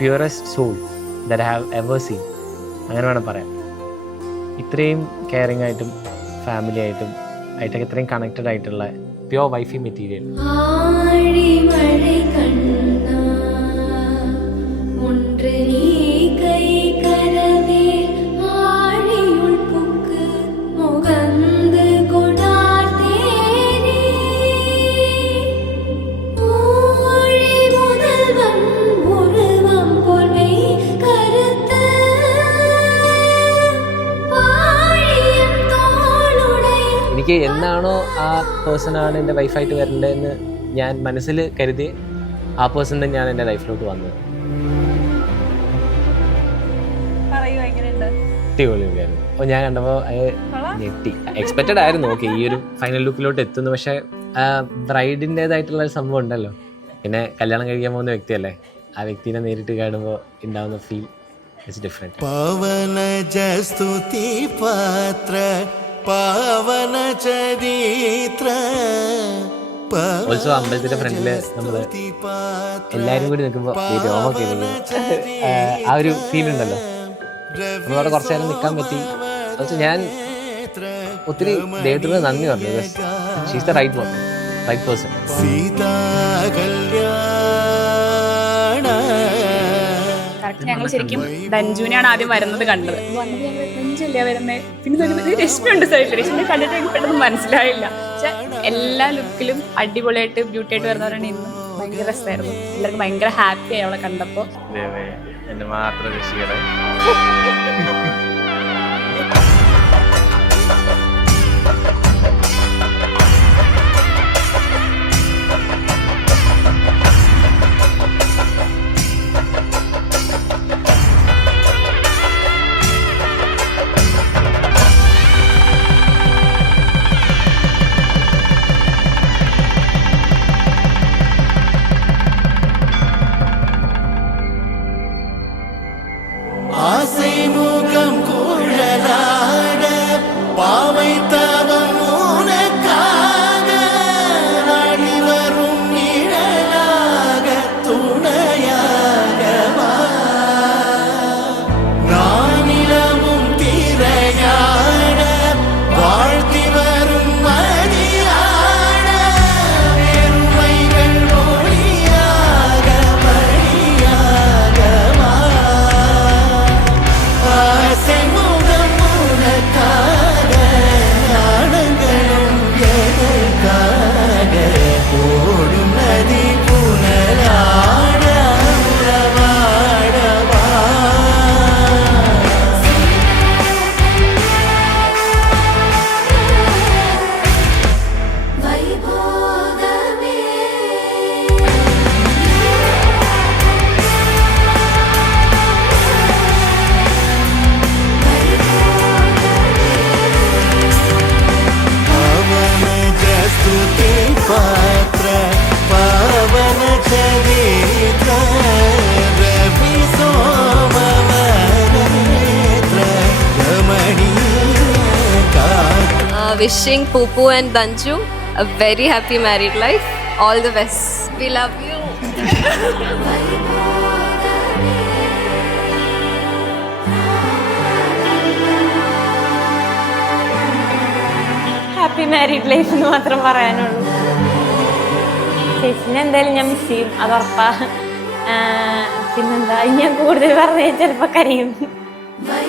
Purest soul that I have ever seen, അങ്ങനെ വേണം പറയാം. ഇത്രയും കെയറിങ് ആയിട്ടും ഫാമിലി ആയിട്ടൊക്കെ ഇത്രയും കണക്റ്റഡ് ആയിട്ടുള്ള പ്യുവർ വൈഫി മെറ്റീരിയൽ. എനിക്ക് എന്നാണോ ആ പേഴ്സണാണ് എൻ്റെ വൈഫായിട്ട് വരേണ്ടതെന്ന് ഞാൻ മനസ്സിൽ കരുതി ആ പേഴ്സൺ തന്നെയാണ് എൻ്റെ ലൈഫിലോട്ട് വന്നത്. അടിപൊളിയായിരുന്നു. അപ്പോൾ ഞാൻ കണ്ടപ്പോൾ ഞെട്ടി. എക്സ്പെക്റ്റഡ് ആയിരുന്നു ഓക്കെ ഈ ഒരു ഫൈനൽ ലുക്കിലോട്ട് എത്തുന്നു, പക്ഷേ ബ്രൈഡിൻ്റേതായിട്ടുള്ള ഒരു സംഭവം ഉണ്ടല്ലോ, പിന്നെ കല്യാണം കഴിക്കാൻ പോകുന്ന വ്യക്തിയല്ലേ, ആ വ്യക്തിനെ നേരിട്ട് കാണുമ്പോൾ ഉണ്ടാവുന്ന ഫീൽ ഇറ്റ്സ് ഡിഫറെൻറ്റ്. ഓൾസോ അമ്പലത്തിന്റെ ഫ്രണ്ടില് നമ്മള് എല്ലാരും കൂടി നിൽക്കുമ്പോ രോമൊക്കെ ആ ഒരു ഫീൽ ഉണ്ടല്ലോ, നമ്മളവിടെ കുറച്ചു നേരം നിൽക്കാൻ പറ്റി. ഞാൻ ഒത്തിരി ദൈവത്തിന് നന്ദി പറഞ്ഞു. She's the right person. ഞങ്ങൾ ശരിക്കും ധഞ്ജുവിനെയാണ് ആദ്യം വരുന്നത് കണ്ടത്. ധഞ്ജുല്ലേ വരുന്നത്, പിന്നെ രശ്മിയുണ്ട് സൈഡിൽ. രശ്മിനെ കണ്ടിട്ട് എനിക്ക് പെട്ടെന്ന് മനസ്സിലായില്ല. പക്ഷെ എല്ലാ ലുക്കിലും അടിപൊളിയായിട്ട് ബ്യൂട്ടി ആയിട്ട് വരുന്നവരാണ്. ഇന്ന് ഭയങ്കര രസമായിരുന്നു. എല്ലാവർക്കും ഭയങ്കര ഹാപ്പി ആയി അവളെ കണ്ടപ്പോൾ. Wishing Pupu and Danju a very happy married life. All the best. We love you. Happy married life എന്ന് മാത്രം പറയാനുള്ളൂ. ചേച്ചിനെ എന്തായാലും ഞാൻ മിസ് ചെയ്യും, അത് ഉറപ്പാ. പിന്നെന്താ, ഞാൻ കൂടുതൽ പറഞ്ഞാൽ ചിലപ്പോൾ കരയും. Bye.